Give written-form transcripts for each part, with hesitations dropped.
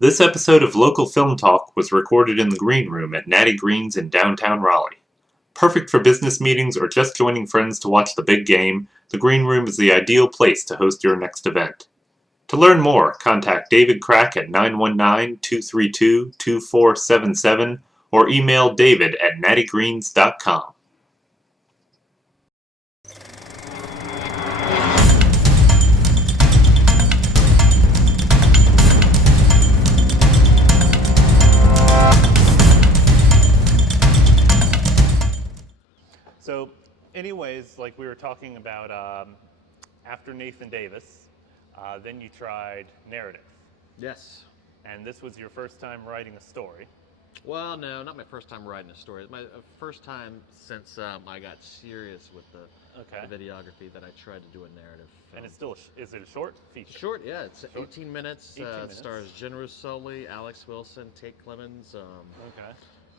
This episode of Local Film Talk was recorded in the Green Room at Natty Green's in downtown Raleigh. Perfect for business meetings or just joining friends to watch the big game, the Green Room is the ideal place to host your next event. To learn more, contact David Crack at 919-232-2477 or email david at nattygreens.com. So, anyways, like we were talking about, after Nathan Davis, then you tried narrative, Yes. and this was your first time writing a story. Well, no, not my first time writing a story. It's my first time since I got serious with the Okay. videography that I tried to do a narrative film. And it's still, is it a short feature? Short, yeah. It's Short. 18 minutes. 18 minutes. Stars Jennifer Soley, Alex Wilson, Tate Clemens. Okay.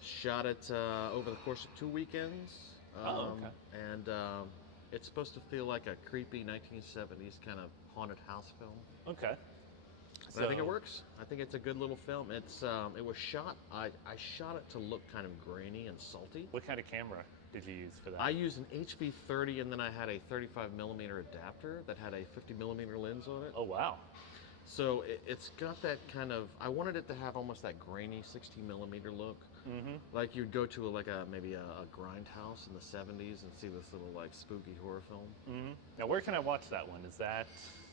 Shot it over the course of 2 weekends. Okay. And it's supposed to feel like a creepy 1970s kind of haunted house film. Okay. But I think it works. I think it's a good little film. It's it was shot. I shot it to look kind of grainy and salty. What kind of camera did you use for that? I used an HV30 and then I had a 35mm adapter that had a 50mm lens on it. Oh, wow. So it's got that kind of. I wanted it to have almost that grainy 16mm look. Mm-hmm. Like you'd go to maybe a grindhouse in the 70s and see this little like spooky horror film. Mm-hmm. Now, where can I watch that one? Is that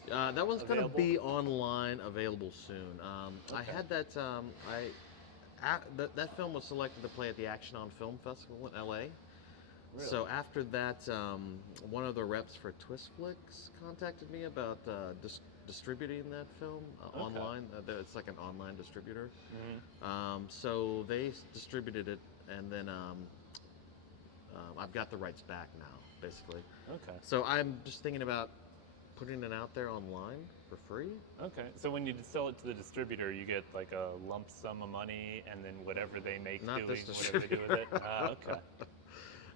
That one's going to available? be online, available soon. I Okay. had that. That film was selected to play at the Action on Film Festival in LA. Really? So after that, one of the reps for Twist Flicks contacted me about distributing that film Okay. online. It's like an online distributor. Mm-hmm. So they distributed it, and then I've got the rights back now, basically. Okay. So I'm just thinking about putting it out there online for free. Okay. So when you sell it to the distributor, you get like a lump sum of money, and then whatever they make Not doing this whatever they do with it. Okay.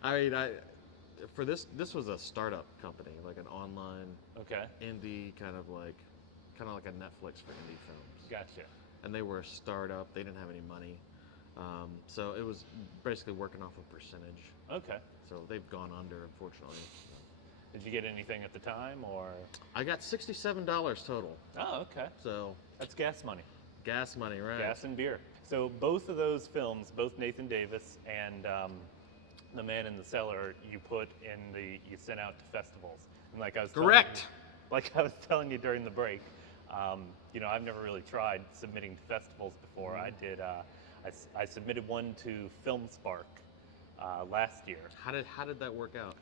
I mean, for this was a startup company, like an online Okay. indie kind of like a Netflix for indie films. Gotcha. And they were a startup. They didn't have any money, so it was basically working off a percentage. Okay. So they've gone under, unfortunately. Did you get anything at the time, or? I got $67 total. Oh, okay. So That's gas money. gas money, right? Gas and beer. So both of those films, both Nathan Davis and The Man in the Cellar, you sent out to festivals. And like I was Correct. Like I was telling you during the break, I've never really tried submitting to festivals before. I did. I submitted one to Film Spark last year. How did that work out?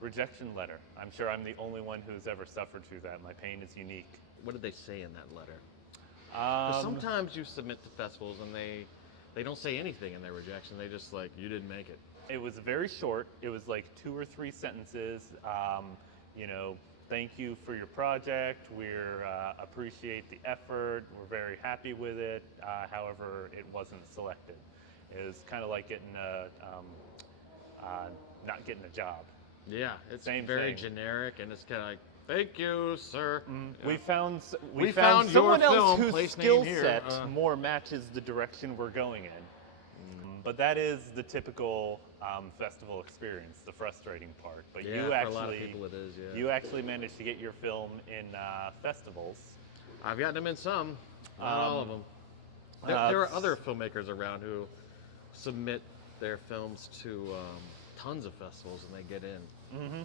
Rejection letter. I'm sure I'm the only one who's ever suffered through that. My pain is unique. What did they say in that letter? 'Cause Um, sometimes you submit to festivals and they don't say anything in their rejection. They just like, you didn't make it. It was very short. It was like 2 or 3 sentences. Thank you for your project. We appreciate the effort. We're very happy with it. However, it wasn't selected. It was kind of like getting not getting a job. Yeah, it's Same very thing. generic, and it's kind of like, thank you, sir. Yeah. We found We found your someone else film, whose place name skill here. set more matches the direction we're going in. But that is the typical festival experience, the frustrating part. But Yeah, you for actually, a lot of people it is, yeah. you actually managed to get your film in festivals. I've gotten them in some, not all of them. There are other filmmakers around who submit their films to tons of festivals and they get in. Mm-hmm.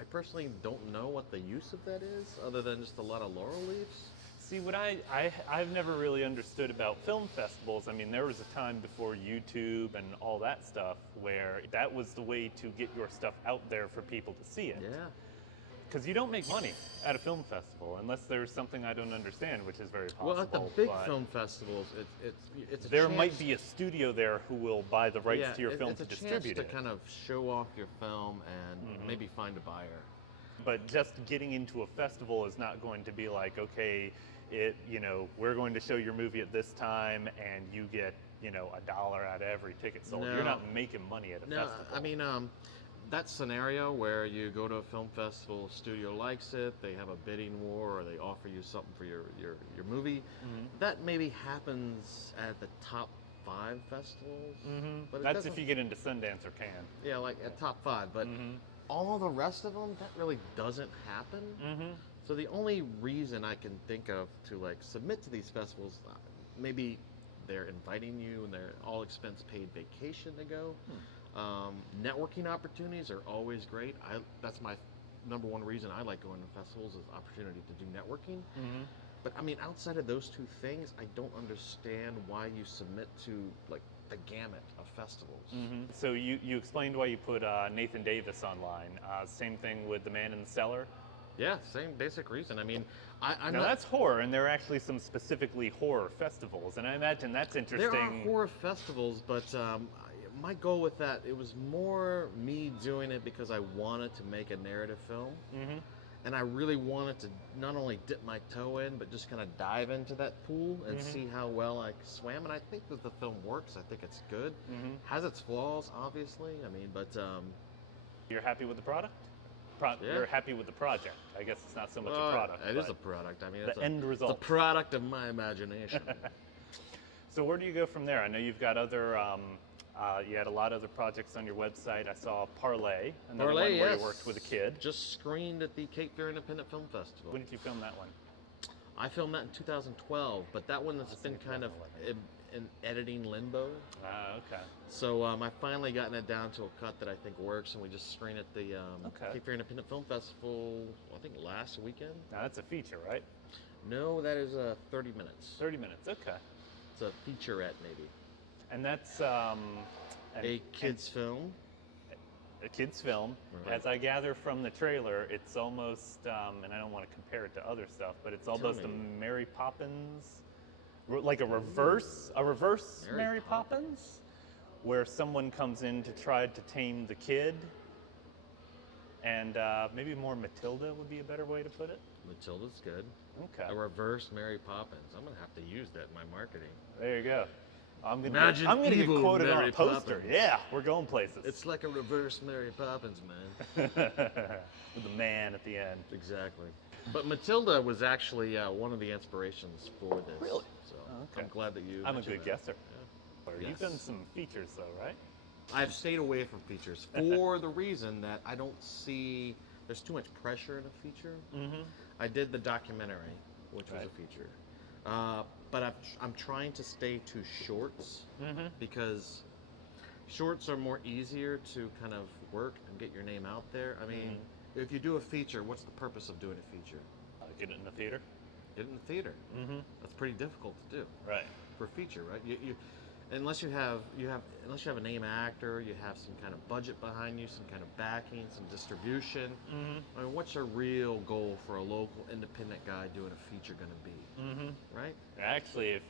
I personally don't know what the use of that is, other than just a lot of laurel leaves. See, what I've never really understood about film festivals, I mean, there was a time before YouTube and all that stuff where that was the way to get your stuff out there for people to see it. Yeah. Because you don't make money at a film festival unless there's something I don't understand, which is very possible. Well, at the big but film festivals, it's a there chance, might be a studio there who will buy the rights to your film it's to a distribute chance it. to kind of show off your film and maybe find a buyer. But just getting into a festival is not going to be like, okay, we're going to show your movie at this time and you get, $1 out of every ticket sold. No. You're not making money at a No, festival. I mean, that scenario where you go to a film festival, studio likes it, they have a bidding war, or they offer you something for your movie, that maybe happens at the top 5 festivals. But That's if you get into Sundance or Cannes. Yeah, like at top 5. But all the rest of them, that really doesn't happen. So the only reason I can think of to like submit to these festivals, maybe they're inviting you and they're all expense paid vacation to go. Networking opportunities are always great. That's my number one reason I like going to festivals is opportunity to do networking. But I mean, outside of those 2 things, I don't understand why you submit to like the gamut of festivals. So you explained why you put Nathan Davis online. Same thing with The Man in the Cellar. Yeah, same basic reason. I mean, I'm now not, that's horror, and there are actually some specifically horror festivals, and I imagine that's interesting. there are horror festivals, but my goal with that, it was more me doing it because I wanted to make a narrative film. And I really wanted to not only dip my toe in, but just kind of dive into that pool and see how well I swam. And I think that the film works. I think it's good. Has its flaws, obviously. I mean, but You're happy with the product? Yeah. You're happy with the project. I guess it's not so much a product. It is a product. I mean, the end result. It's a product of my imagination. So where do you go from there? I know you've got other. You had a lot of other projects on your website. I saw Parlay, another one where you worked with a kid. Just screened at the Cape Fear Independent Film Festival. When did you film that one? I filmed that in 2012, but that one has been kind of in editing limbo. Okay. So I finally gotten it down to a cut that I think works, and we just screened at the Cape Fear Independent Film Festival, I think last weekend. Now that's a feature, right? No, that is 30 minutes. 30 minutes, okay. It's a featurette, maybe. And that's a kid's film. A kid's film. Right. As I gather from the trailer, it's almost, and I don't want to compare it to other stuff, but it's almost a Mary Poppins, like a reverse Mary Poppins, where someone comes in to try to tame the kid, and maybe more Matilda would be a better way to put it. Matilda's good. Okay. A reverse Mary Poppins. I'm gonna have to use that in my marketing. There you go. I'm gonna get evil quoted on Mary a poster. Poppins. Yeah, we're going places. It's like a reverse Mary Poppins, man. With the man at the end. Exactly. But Matilda was actually one of the inspirations for this. Really? So okay. I'm glad that you. I'm a good guesser. Yeah. You've done some features though, right? I've stayed away from features for the reason that I don't see there's too much pressure in a feature. I did the documentary, which was a feature. But I'm trying to stay to shorts because shorts are more easier to kind of work and get your name out there. I mean, if you do a feature, what's the purpose of doing a feature? Get it in the theater. Get it in the theater. That's pretty difficult to do. Right. For a feature, right? You unless you have a name actor, you have some kind of budget behind you, some kind of backing, some distribution. I mean, what's your real goal for a local independent guy doing a feature going to be? Right? Actually, if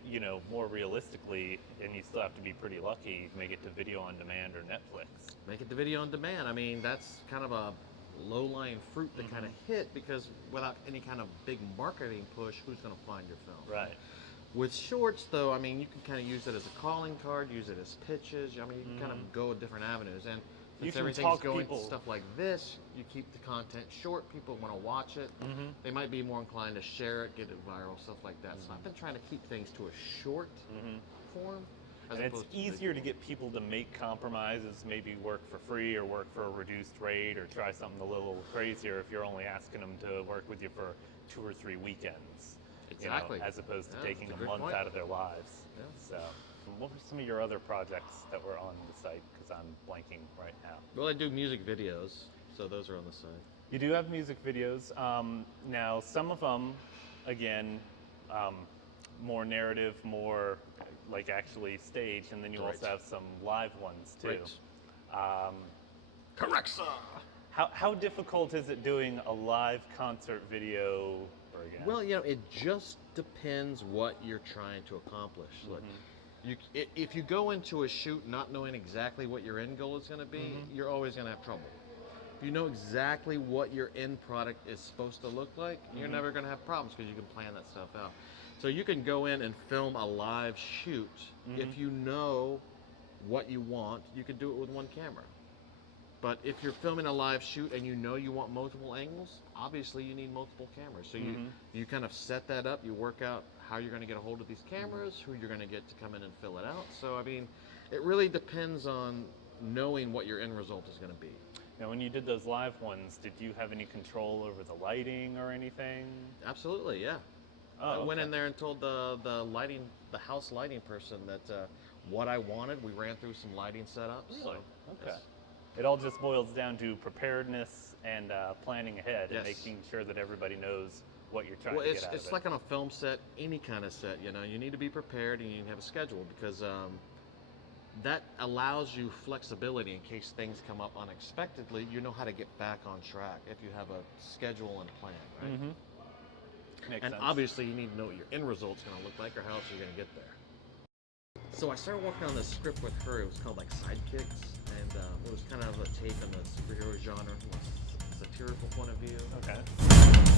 more realistically, and you still have to be pretty lucky, you can make it to video on demand or Netflix. Make it to video on demand. I mean, that's kind of a low-lying fruit to kind of hit because without any kind of big marketing push, who's going to find your film? Right. With shorts, though, I mean, you can kind of use it as a calling card, use it as pitches. I mean, you can kind of go different avenues. And since everything's going to stuff like this, you keep the content short. People want to watch it. They might be more inclined to share it, get it viral, stuff like that. So I've been trying to keep things to a short form. And it's easier to get people to make compromises, maybe work for free or work for a reduced rate or try something a little crazier if you're only asking them to work with you for 2 or 3 weekends. Exactly. As opposed to taking a month out of their lives. Yeah. So, what were some of your other projects that were on the site? Because I'm blanking right now. Well, I do music videos, so those are on the site. You do have music videos. Now, some of them, again, more narrative, more like actually staged, and then you also have some live ones too. Correct, sir. How difficult is it doing a live concert video? Well, it just depends what you're trying to accomplish. Look, if you go into a shoot not knowing exactly what your end goal is going to be, you're always going to have trouble. If you know exactly what your end product is supposed to look like, you're never going to have problems because you can plan that stuff out. So you can go in and film a live shoot. If you know what you want, you can do it with one camera. But if you're filming a live shoot and you know you want multiple angles, obviously you need multiple cameras. So you kind of set that up, you work out how you're going to get a hold of these cameras, who you're going to get to come in and fill it out. So, I mean, it really depends on knowing what your end result is going to be. Now, when you did those live ones, did you have any control over the lighting or anything? Absolutely, yeah. I went in there and told the house lighting person that what I wanted. We ran through some lighting setups. Really? So, Okay. It all just boils down to preparedness and planning ahead and Yes. making sure that everybody knows what you're trying Well, to get out of it. it's like on a film set, any kind of set. You know, you need to be prepared and you need to have a schedule because that allows you flexibility in case things come up unexpectedly. You know how to get back on track if you have a schedule and plan, right? Makes And sense. obviously, you need to know what your end result's going to look like or how else you're going to get there. So I started working on this script with her. It was called like Sidekicks, and it was kind of a take on the superhero genre from a satirical point of view. Okay.